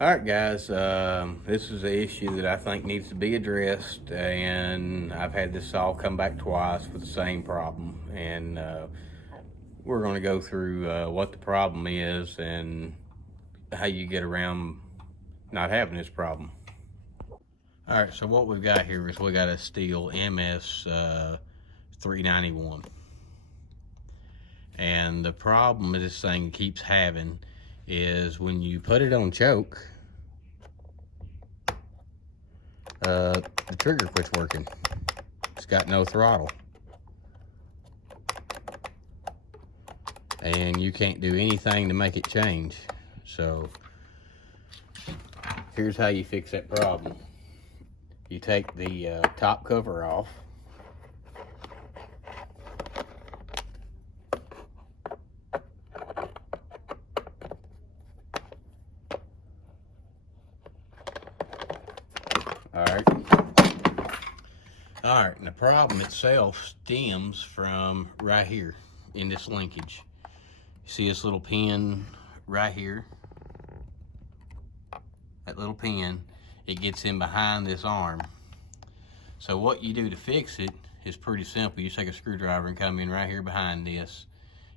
All right, guys, this is an issue that I think needs to be addressed, and I've had this all come back twice with the same problem, and we're going to go through what the problem is and how you get around not having this problem. All right, so what we've got here is we got a Stihl MS-391, and the problem this thing keeps having is when you put it on choke, the trigger quits working. It's got no throttle, and you can't do anything to make it change. So here's how you fix that problem. You take the top cover off, all right, and the problem itself stems from right here in this linkage. You see this little pin right here? That little pin, it gets in behind this arm. So what you do to fix it is pretty simple. You take a screwdriver and come in right here behind this,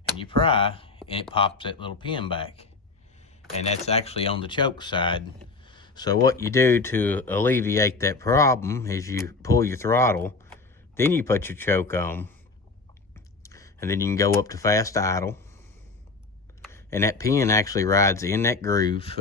and you pry, and it pops that little pin back. And that's actually on the choke side. So what you do to alleviate that problem is you pull your throttle, then you put your choke on, and then you can go up to fast idle. And that pin actually rides in that groove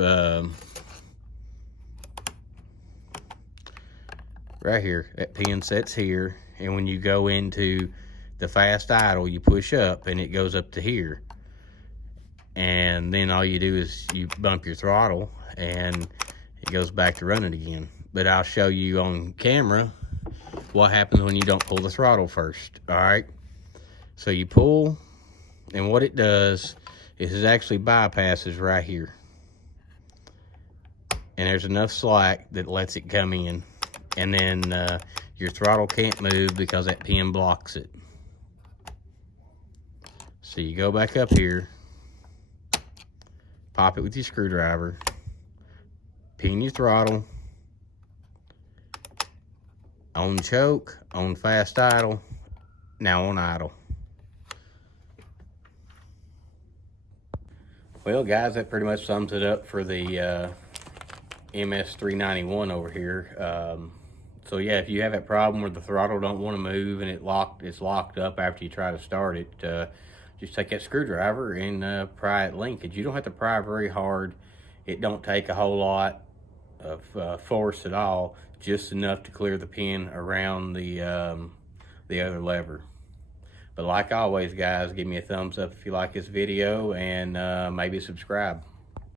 right here. That pin sets here, and when you go into the fast idle, you push up and it goes up to here. And then all you do is you bump your throttle and it goes back to running again. But I'll show you on camera what happens when you don't pull the throttle first. All right, so you pull, and what it does is it actually bypasses right here, and there's enough slack that lets it come in, and then your throttle can't move because that pin blocks it. So you go back up here, pop it with your screwdriver, pin your throttle, on choke, on fast idle, now on idle. Well, guys, that pretty much sums it up for the MS-391 over here. So yeah, if you have that problem where the throttle don't want to move and it's locked up after you try to start it, just take that screwdriver and pry it linkage. You don't have to pry very hard. It don't take a whole lot of force at all, just enough to clear the pin around the other lever. But like always, guys, give me a thumbs up if you like this video, and maybe subscribe.